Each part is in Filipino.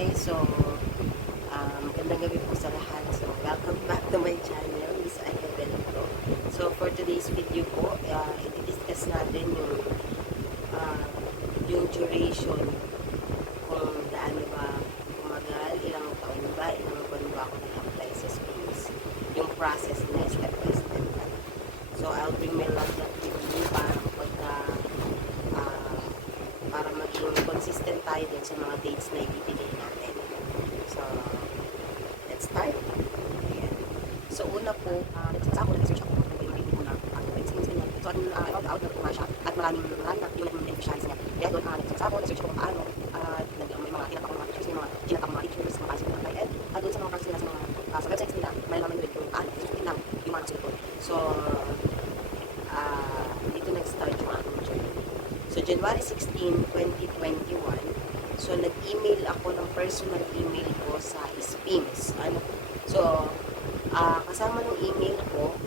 guys, so magandang gabi po sa lahat. So welcome back to my channel, Miss Aya Belito. So for today's video po, i-discuss natin yung duration, kung gaano ba umagal, ilang taon ba, ilang buwan ba ako nag-apply sa space, yung process na step by step. So I'll bring my laptop with me para maging consistent tayo din sa mga dates na ibibigay natin. So, let's start. Ayan. So, una po, nag-research ako kung yung review ko na experience niya. So, out na po nga siya. At maraming na yung beneficiaries niya. Kaya doon, nag-research ako kung paano. May mga tinatang mga teachers, may mga tinatang mga teachers, mga pansin ng client. At doon sa mga pansin nila sa websites nila, malalaman nyo rin kung susunod lang yung mga susunod. So, dito nag-start yung aking journey. So, January 16, 2021, so, nag-email ako ng personal email ko sa SPIMS. So, kasama ng email ko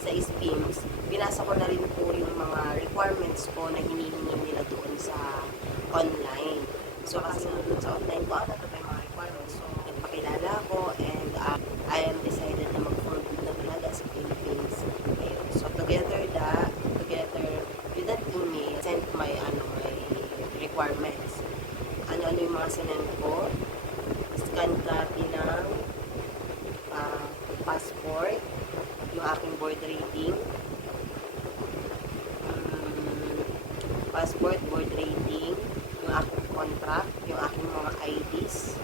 sa SPIMS, binasa ko na rin po yung mga requirements ko na hinihingi nila doon sa online. So, kasi doon sa online ko, ano ba yung mga requirements? So, nagpakilala ako and I am decided na mag-for good na talaga sa Philippines. Ayun. So, together with that email, sent my requirements. Ano yung mga sinend ko? Scan copy ng passport, yung aking board rating, passport, board rating, yung aking contract, yung aking mga IDs,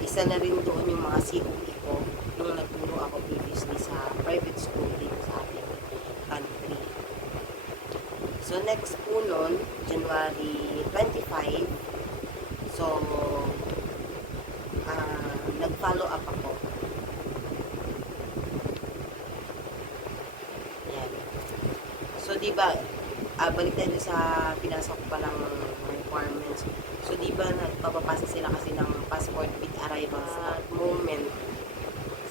isa na rin doon yung mga COE ko, yung nagturo ako previously sa private school din sa ating country. So, next po nun, January 25, so, nag-follow up ako. Yan. So, diba, balik tayo sa pinasok pa ng requirements. So, diba, nagpapapasa sila kasi ng passport with arrival sa moment.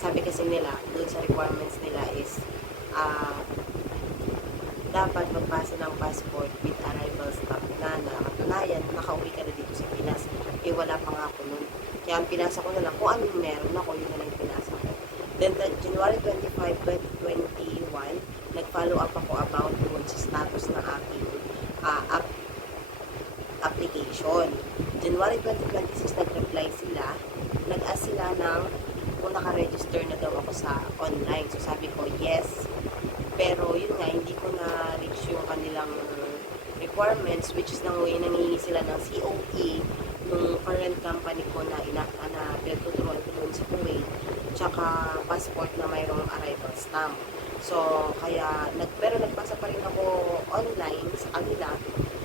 Sabi kasi nila, doon sa requirements nila is, dapat magpasa ng passport with arrival stamp na nakatunayan, nakauwi ka na dito sa Pinas. Eh, wala pa nga ako nun. Kaya ang pinasa ko na lang, kung anong meron ako, yun na lang yung pinasa ko. Then, January 25, 2021, nag-follow up ako about doon sa status ng aking application. January 2026, nag-reply sila, nag-ask sila ng kung naka-register na daw ako sa online. So, sabi ko, yes. Pero, yun nga, hindi ko na-reach yung kanilang requirements, which is nangihingi sila ng COE nung current company ko na pinagtuturuan ko doon sa Kuwait, tsaka passport na mayroong arrival stamp. So, kaya, pero nagpasa pa rin ako online sa kanila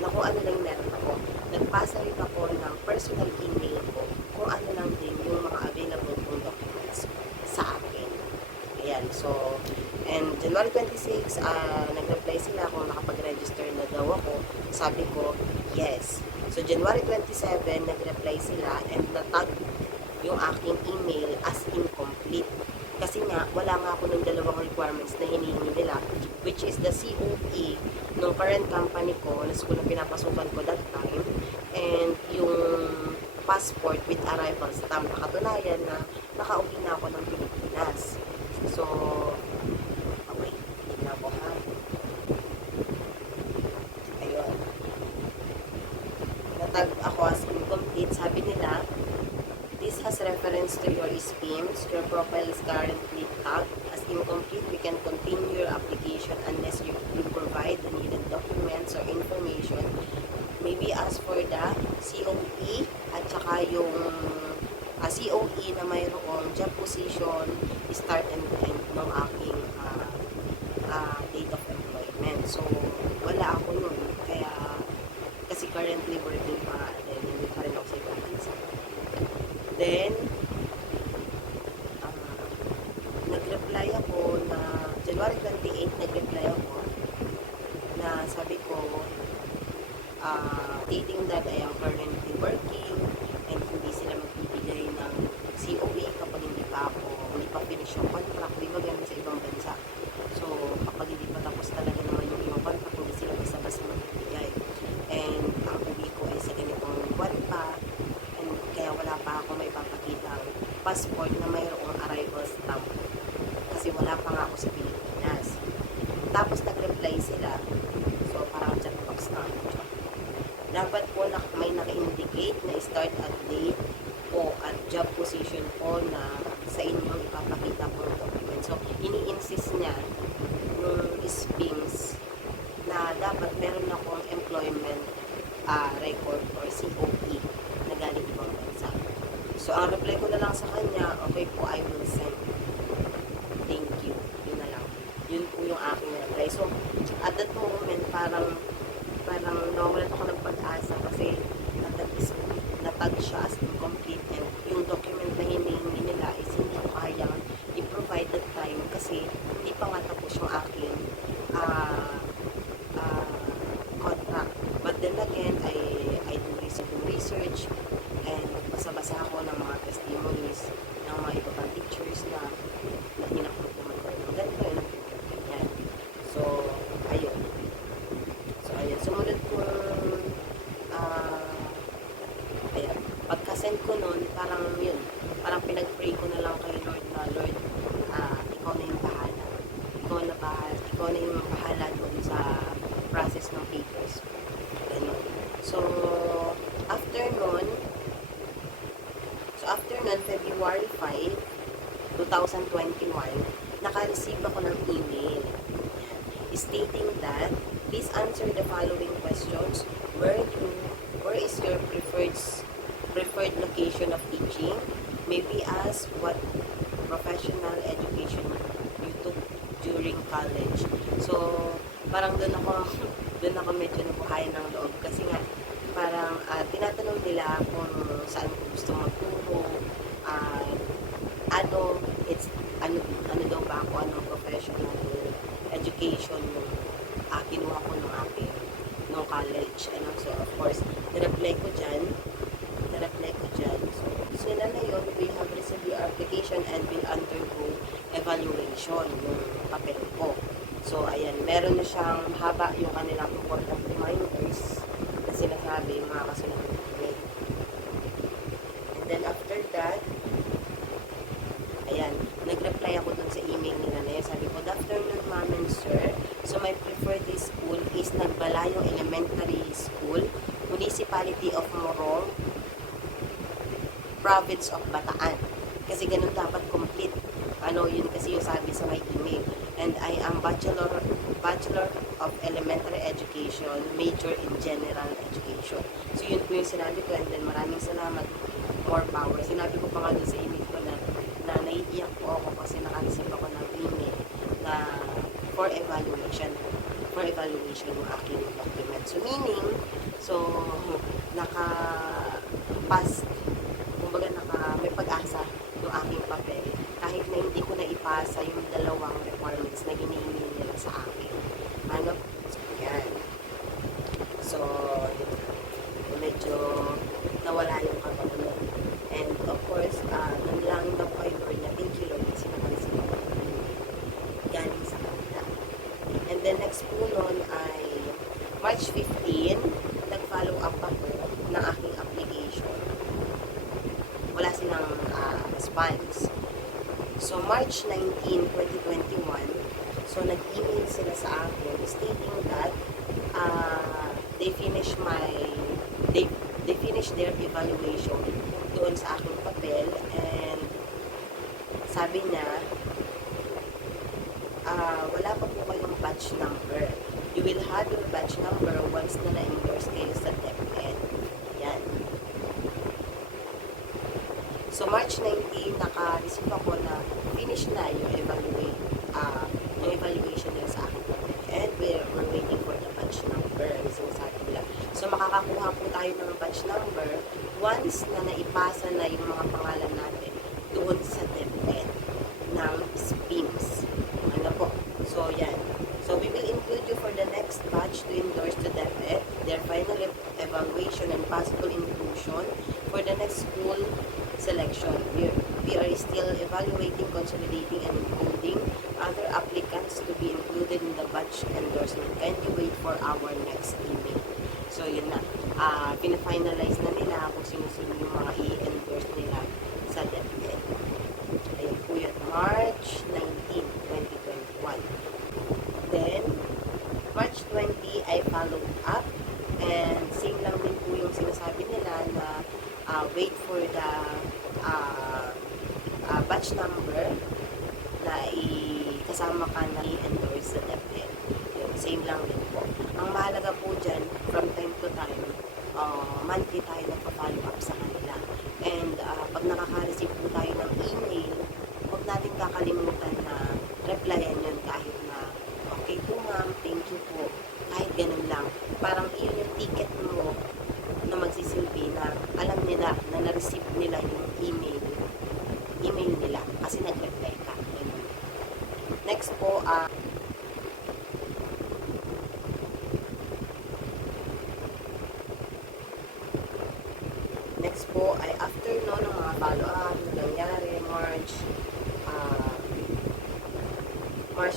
na kung ano lang meron ako. Nagpasa rin ako ng personal email ko kung ano lang din yung mga available kong documents sa akin. Ayan, so, and January 26, nag-reply sila kung nakapag-register na daw ako. Sabi ko, yes. So, January 27, nag-reply sila and natag yung aking email as incomplete. Kasi nga, wala nga ako ng dalawang requirements na hinihingi nila, which is the COE ng current company ko, na school na pinapasukan ko that time, and yung passport with arrival stamp na katunayan na nakauwi na ako ng Pilipinas. So, okay, tignan ko ha. Ayun. Natag ako as incomplete. Sabi nila, this has reference to your SPIMS. Your profile is currently tagged as incomplete. We can continue your application unless you provide the needed documents or information. Maybe ask for the COE at saka yung COE na mayroong job position, start and end ng aking date of employment. So, wala ako nun. Kaya, kasi currently working pa, then hindi pa rin ako sa ibang bansa. Then, nag-reply ako na, January 28, nag-reply ako na sabi ko, stating that I am currently working and hindi sila magbibigay ng COE kapag hindi pa finish yung contract. Di ba ganun sa ibang bansa? So, kapag hindi pa tapos talaga naman yung iyong contract, hindi sila basta-basta magbibigay. And ang uwi ko ay sa ganitong buwan pa, Tapos nag-reply sila. So, parang checkbox na. Dapat po may naka-indicate na start at date po at job position po na sa inyong ipapakita po ng document. So, ini-insist niya nung SPIMS na dapat meron akong employment record or COE na galing ibang bansa. So, ang reply ko na lang sa kanya, okay po, I will send. Thank you. Yun na lang. Yun po yung aking reply. So, at that moment, parang nawalan ako ng pag-asa kasi natag siya as incomplete and yung document na hinihingi nila is hindi ko kayang i-provide that time kasi hindi pa nga tapos yung aking contract. But then again, I do research and basa-basa ako ng mga testimonies ng mga iba pang teachers na hinakulog naman ko ng ganito, ganyan. So, ayun. Sumunod ko, ayan, pagka-send ko nun, parang pinag-pray ko na lang kay Lord na, Lord, ikaw na yung bahala. Ikaw na yung bahala dun sa process ng papers. Ganun. So, after nun, February 5, 2021, naka-receive ako ng email stating that please answer the following questions. Where is your preferred location of teaching? Maybe ask what professional education you took during college. So, parang doon ako medyo nabuhayan ng loob kasi nga parang tinatanong nila kung saan ko gusto magturo, ano daw ba ako, anong professional education yung kinuha ko nung college. So, of course, na-reply ko dyan. So, sila na yun, we have received your application and will undergo evaluation yung papel ko. So, ayan, meron na siyang haba yung kanilang important reminders na sinasabi, mga kasunod ng email. And then, after that, ayan, nag-reply ako dun sa email nila na yun. Sabi ko, good afternoon, ma'am and sir. So, my preferred school is Nagbalayo Elementary School, Municipality of Morong, Province of Bataan. Kasi ganun dapat complete. Yun kasi yung sabi sa my email. And I am Bachelor of Elementary Education, major in General Education. So, yun po yung sinabi ko. And then, maraming salamat. More power. Sinabi ko pa nga dun sa email ko na naiiyak po ako kasi naka-receive ako ng email na for evaluation yung aking document. So, meaning, naka-pass, kumbaga may pag-asa yung aking papel kahit na hindi ko na ipasa yung dalawang requirements na hinihingi nila sa akin. So, yan. So, medyo nawala yung kabagulan. And of course, nanlangin daw kay Lord na thank you Lord kasi nakareceive ako galing sa kanila. And then next po nun ay March 15, nag-follow up ako ng aking application. Wala silang response. So March 19, 2021, so nag-email sila sa akin stating that they finished their evaluation doon sa aking papel and sabi niya wala pa po kayong batch number. You will have your batch number once na na-endorse kayo sa DepEd. Yan. So March 19, naka-receive ako na finish na yung evaluation nila sa aking papel and we're waiting for the batch number. Sinasabi nila. So makakakuha po tayo ng batch number once na naipasa na yung mga pangalan natin doon sa DepEd ng SPIMS. Po? So, yan. So, we will include you for the next batch to endorse to DepEd, their final evaluation and possible inclusion for the next school selection. We are still evaluating, consolidating, and including other applicants to be included in the batch endorsement. Kindly wait for our next email. So, yun na. Pina-finalize na nila kung sino-sino yung mga i-endorse nila sa DepEd. Ayun po yun. March 19, 2021. Then, batch 20, I followed up. And same lang din po yung sinasabi nila na wait for the batch number na kasama ka na i-endorse sa DepEd. Yun, same lang din po. Ang mahalaga po dyan, from time to time, monthly tayo nagpa-follow up sa kanila. And pag nakaka-receive po tayo ng email, huwag natin kakalimutan na replyan yun kahit na, okay po ma'am, thank you po. Kahit ganun lang. Parang yun yung ticket mo na magsisilbi na alam nila na na-receive nila yung email nila kasi nag-reply ka. Next po, ay after no, ng mga follow-up, nangyari, March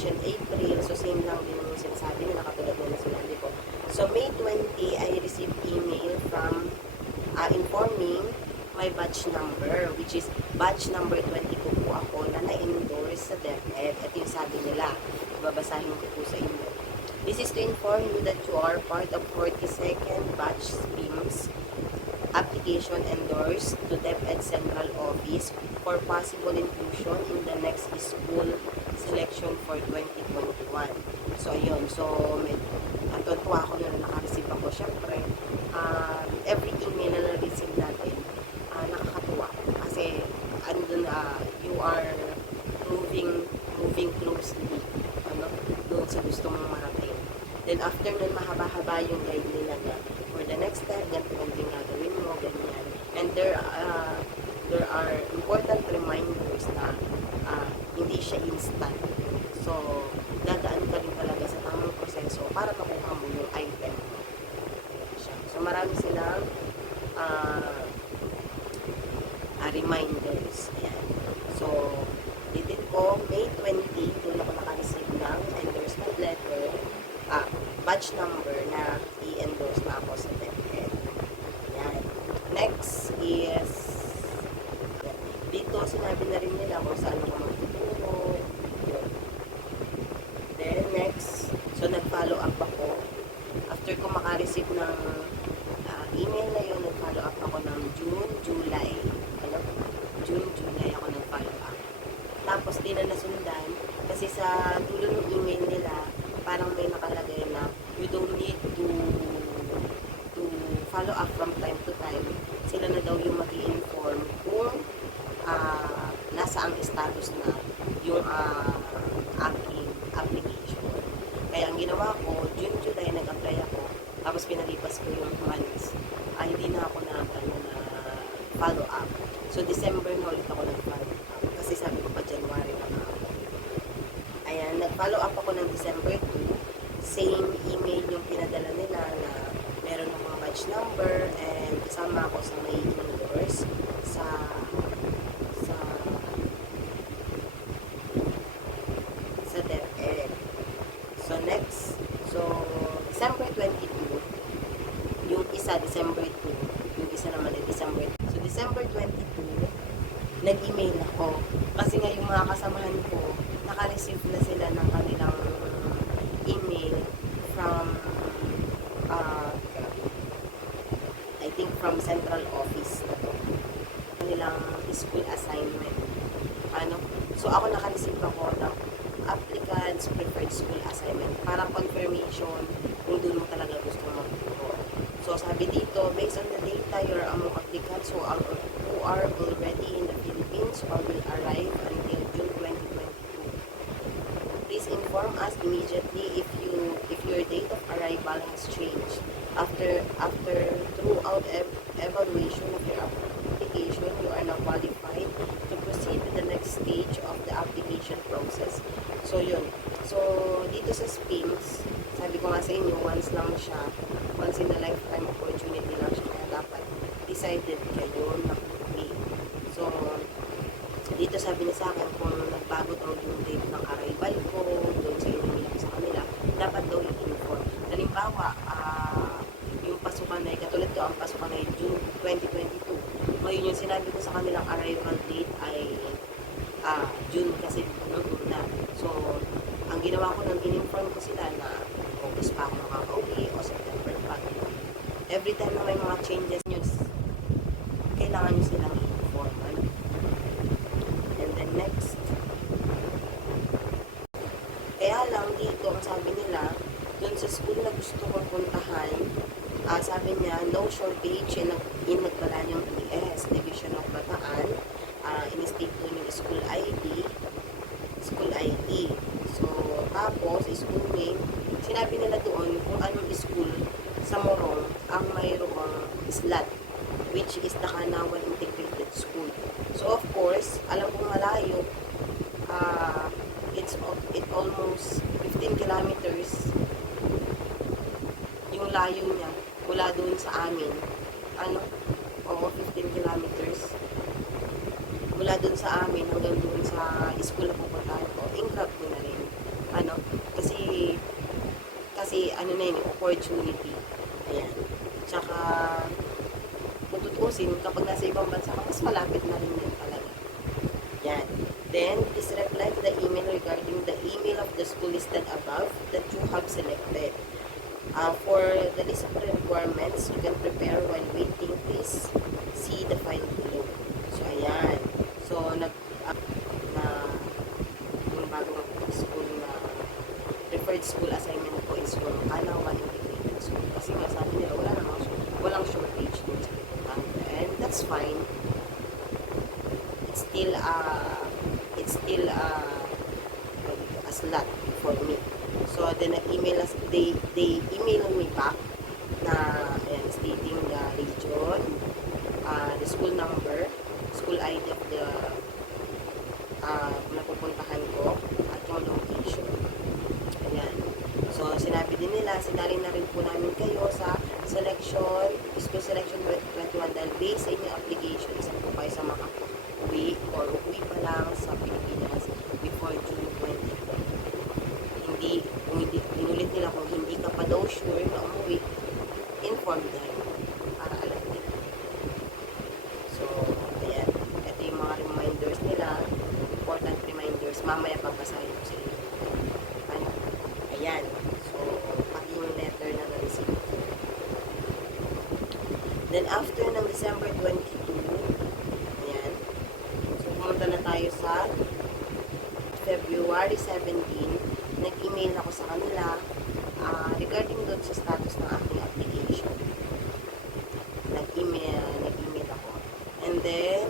and April, so same lang din yung sinasabi nila katulad nila sinabi ko. So May 20, I received email from informing my batch number, which is batch number 22 po ako na na-endorse sa DepEd. At yung sabi nila, babasahin ko po sa inyo. This is to inform you that you are part of 42nd batch SPIMS application endorsed to DepEd Central Office for possible inclusion in the next school selection for 2021. So, ayun. So, natuwa ako na naka-receive ako. Siyempre, every email na na-receive natin, nakakatuwa. Kasi, you are moving closely doon sa gusto mong marating. Then, after nun, mahaba-haba yung guide nila na for the next step, ganito yung gagawin mo, ganyan. And there are important reminders na hindi siya instant. So, dadaan ka rin talaga sa tamang proseso para makuha mo yung item mo. So, marami silang reminders. Ayan. So, didid ko, May 20, doon ako naka-receive ng endorsement letter, batch number na i-endorse na ako sa DepEd. Ayan. Next is, dito sinabi na rin nila kung saan ako magtuturo. Then next, so nag-follow up ako. After ko maka-receive ng email na yun, nag-follow up ako ng June, July ako nag-follow up. Tapos di na nasundan kasi sa dulo ng email nila, parang may nakalagay na you don't need to follow up from time to time. Sila na daw yung mag-i-inform kung nasa ang status na yung aking application. Kaya ang ginawa ko, June, July, nag-apply ako. Tapos pinalipas ko yung months. Hindi na ako na follow up. So, December na ulit ako nag-follow up. Kasi sabi ko pa, January na ako. Ayan, nag-follow up ako ng December 2. Same email yung pinadala nila na meron akong batch number and kasama ako sa may endorse sa DepEd. So, next. So, December 22. Yung isa, December 2. Yung isa naman ay December 2. So, December 22, nag-email ako. Kasi nga yung mga kasamahan ko, naka-receive na sila ng kanilang email from I think from central office na to. Kanilang school assignment. So, ako naka-receive ako ng applicant's preferred school assignment para confirmation kung doon mo talaga gusto magturo. So, sabi dito, based on the data, you're among applicants who are already in the Philippines or will arrive until June 2022. Please inform us immediately if your date of arrival has changed. After throughout evaluation of your application, you are now qualified to proceed to the next stage of the application process. So, yun. So, dito sa SPIMS, sabi ko nga sa inyo, once lang siya, once in a lifetime opportunity lang siya, kaya dapat decided kayo na pumili. So, dito sabi niya sa akin, kung nagbago daw yung date ng arrival ko, doon sa inyo lang sa kanila, dapat daw i-inform. Halimbawa, yung pasukan na, katulad ko, ang pasukan na June 2022. Ngayon yung sinabi ko sa kanilang arrival date ay June kasi nung una. So, ang ginawa ko nang in-inform ko sila na focus pa ako every time na may mga changes news, kailangan nyo silang i-inform. Ano? And then next, kaya lang dito, ang sabi nila, dun sa school na gusto kong puntahan, sabi niya, no shortage in nagbalaan yung PS, Division of Bataan, in-state doon yung school ID. So, tapos, school name, sinabi nila doon kung anong school sa Morong ang mayroong slot, which is the Kanawan Integrated School. So, of course, alam kong malayo, it almost 15 kilometers yung layo niya mula doon sa amin. Oo, 15 kilometers mula doon sa amin hanggang doon sa school na pupuntahan ko. Grab ko na rin. Kasi ano na yun, opportunity. Ayan. Tsaka, kung tutusin, kapag nasa ibang bansa ka, mas malapit na rin yun talaga. Yan. Then, please reply to the email regarding the email of the school listed above that you have selected. For the list of requirements you can prepare while waiting, please see the file below. So, ayan. So, yung bagong school na preferred school assignment ko is yung Kanawan Integrated School. Kasi nga sabi nila, walang shortage dun sa pupuntahan. And that's fine. It's still a slot for me. So, then they emailed me back na, ayan, stating the region, the school number, school ID of the napupuntahan ko, at yung location. Ayan. So, sinabi din nila, sinali na rin po namin kayo sa school selection 2021 dahil based sa inyong application, isa po kayo sa maka-uwi or uwi pa lang sa Pilipinas before June 2020. Inulit nila kung hindi ka pa daw sure na umuwi, inform them para alam nila. So, ayan. Ito yung mga reminders nila, important reminders. Mamaya papasahin ko sa inyo. Ayan. So, pati yung letter na na-receive. Then, after ng December 22, ayan. So, pumunta na tayo sa February 17, nag-email ako sa kanila regarding doon sa status ng aking application. Nag-email ako. And then,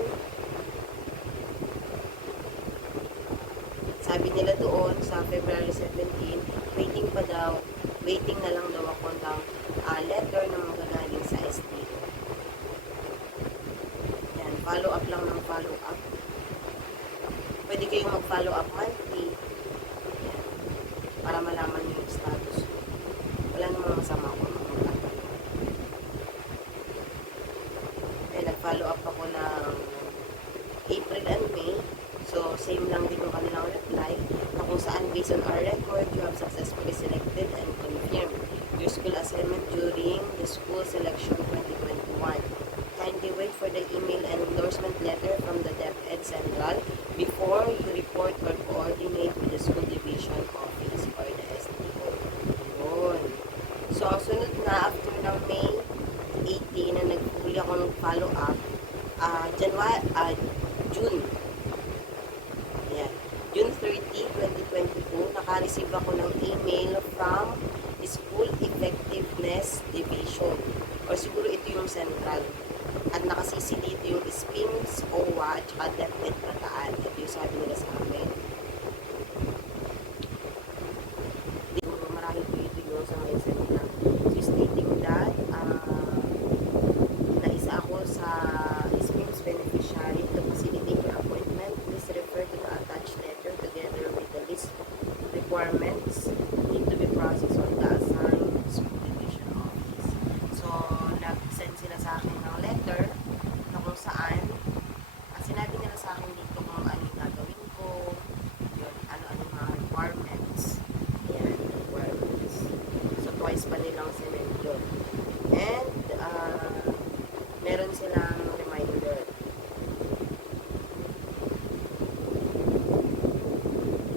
sabi nila doon sa February 17, waiting na lang daw ako ng letter na magagaling sa STO. Yan, follow up lang ng follow up. Pwede kayong mag-follow up monthly. Yan, para malaman niyo yung status. Wala namang masama kung magtatanong. Nag-follow up ako ng April and May. So, same lang din yung kanilang reply na kung saan based on our record, you have successfully selected and confirmed your school assignment during the school selection 2021. Kindly wait for the email and endorsement letter from the DepEd Central before you report or coordinate with the school division office or the STO. Yun. So, ang sunod na after ng May 18 na nag-huli ako ng follow up, June. Ayan. June 30, 2022, naka-receive ako ng email from School Effectiveness Division. Or siguro ito yung central. At naka-CC dito yung SPIMS, OWA, at saka DepEd Bataan. Ito yung sabi nila sa amin. Marahil po ito yung sa message na so stating that naisa ako sa SPIMS beneficiary to facilitate your appointment. Please refer to the attached letter together with the list requirements need to be processed on the assigned school division office. So, nag-send sila sa akin ng letter na kung saan sinabi nila sa akin dito kung ano yung gagawin ko, yun, ano-ano yung mga requirements. Ayan, requirements. So, twice pa nilang sinend yun. And, meron silang reminder.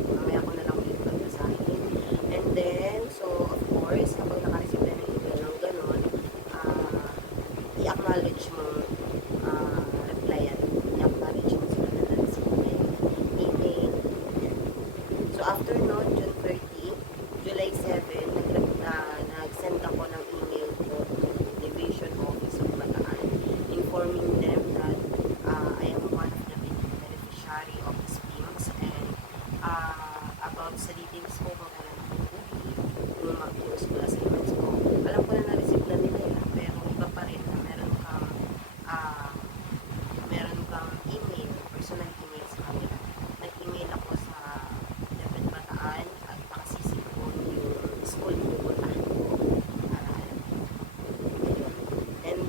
Mamaya ko na lang ulit pagkasahin. And then, so, of course, kapag naka-receive na ng email ng ganon,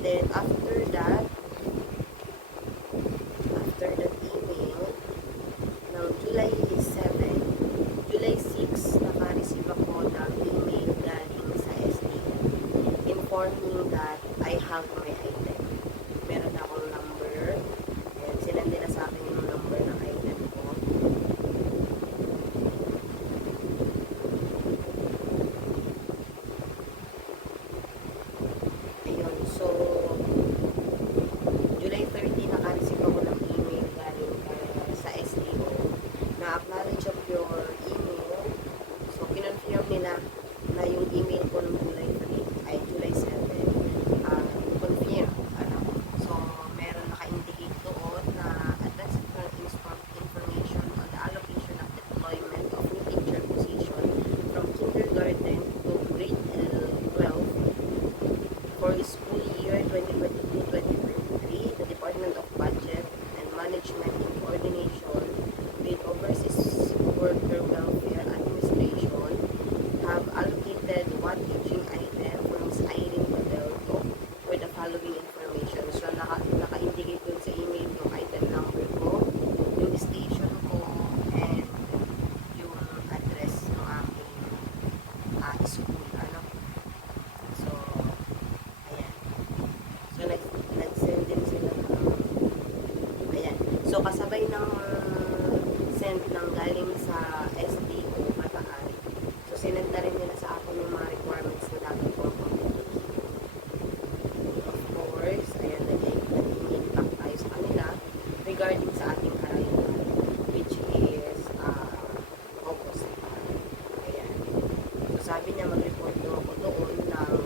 then after that email, ng July 6, naka-receive ako ng email galing sa SDO informing that I have my item. Meron akong number. Ayan, sinend nila sa akin yung number ng item ko. Ayun, so July 30, naka-receive ako ng email galing sa SDO na acknowledge of your email. So, kinonfirm nila na yung email ko ng July 3 ay July 7. Confirm. Ano? So, meron naka-indicate doon na advance information on the allocation of deployment of new teacher position from kindergarten to grade 12 for school year 2022-2023. The Department of Budget and Management in coordination with Overseas Worker Welfare Administration have allocated one teaching item for Ms. Irene Padelto with the following information. So, naka-indicate dun sa email yung item number ko, yung station ko, and yung address ng aking school. Ano? So, ayan. So, nag-send din sila ng ayan. So, kasabay ng send ng galing sa SDO Bataan. So, sinend na rin nila sa akin yung mga requirements na dapat ko complete. Of course, ayan, nag-email back tayo sa kanila regarding sa ating arrival, which is August. Ayan. So, sabi niya mag-report daw ako doon ng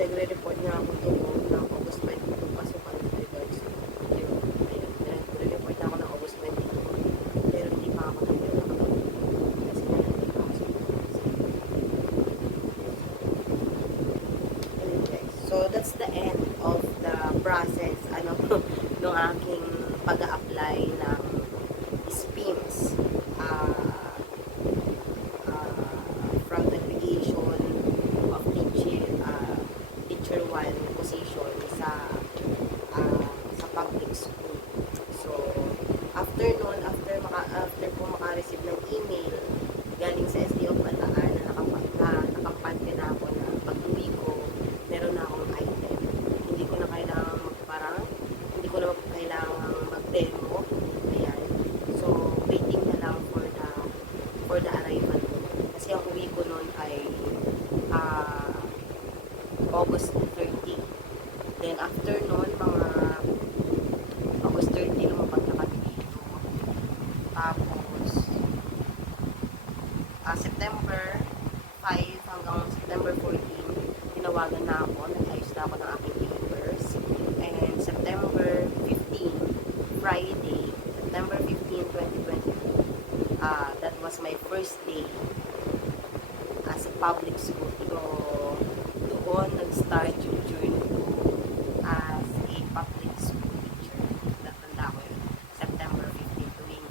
nagre-report niya ako doon ng August 22 pasukan with regards to yun. Ayun, nagre-report na ako ng August 22 pero hindi pa ako nagre-report kasi nga nandito ako sa anyway, so that's the end of the process ng aking pag-a-apply ng SPIMS from the creation of teacher 1 position sa public school. So, after po maka-receive ng email galing sa SDO Bataan na nakapante na ako na pag-uwi ko, meron na akong item. Hindi ko na kailangan mag-demo. Ayan. So, waiting na lang for the arrival ko. Kasi ang uwi ko noon ay August 30. Then after noon, mga August 30 lumapag na kami dito. Tapos September 5 hanggang September 14, tinawagan na ako, nag-ayos na ako ng aking papers. And September 15, Friday, September 15, 2022, that was my first day as a public school. So, doon nag-start yung journey ko as a public school teacher. Natanda ko yun. September 15 tuwing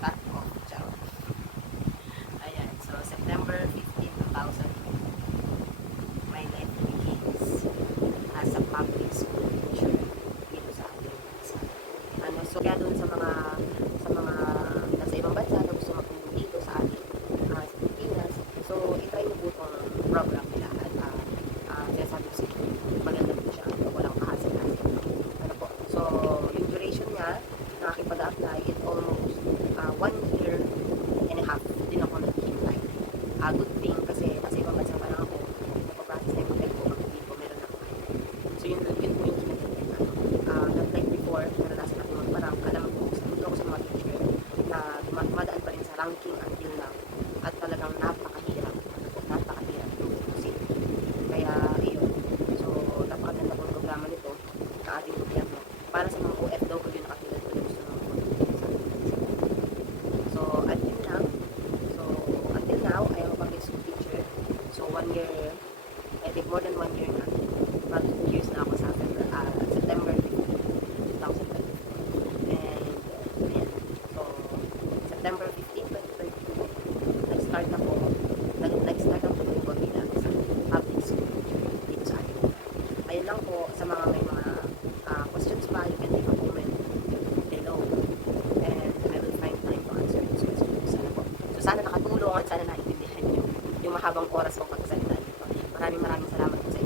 cut-off job. Ayan. So, September 15, 2000, my life begins as a public school teacher dito sa ating bansa. So, kaya doon sa mga nasa ibang bansa na gusto magpunta dito sa ating sa Pilipinas. So, itry niyo po itong program nila at kaya sabi ko siya, maganda po siya. Walang kahasin-hasin. So, yung duration niya na aking pag-apply, it almost 1 year and a half din ako nag-hintay. Good thing kasi ibang bansa pa lang ako, napaprocess na yung mag ko, dito meron ako. So, yun po yung kinaganda. Not like before, naranasan natin magparang, alam ko, sabi ako sa mga teacher na dumadaan pa rin sa ranking until now. At talagang napakahirap kasi kaya yun. So, napakaganda po ang programa nito na ating gobyerno para sa mga OFW na katulad ko na gusto ng So, until now, I am a public school teacher. So, 1 year, I think more than 1 year na. About 2 years na ako sa September 15, 2024. And, ayan. So, September 15, 2022, nag-start ako tuloy ko bilang sa public lang po sa mga may mga questions pa, you can leave a comment below. And I will find time to answer those questions. Sana po. So sana nakatulong at sana naintindihan niyo yung mahabang oras kong pagsalita dito. Maraming salamat po sa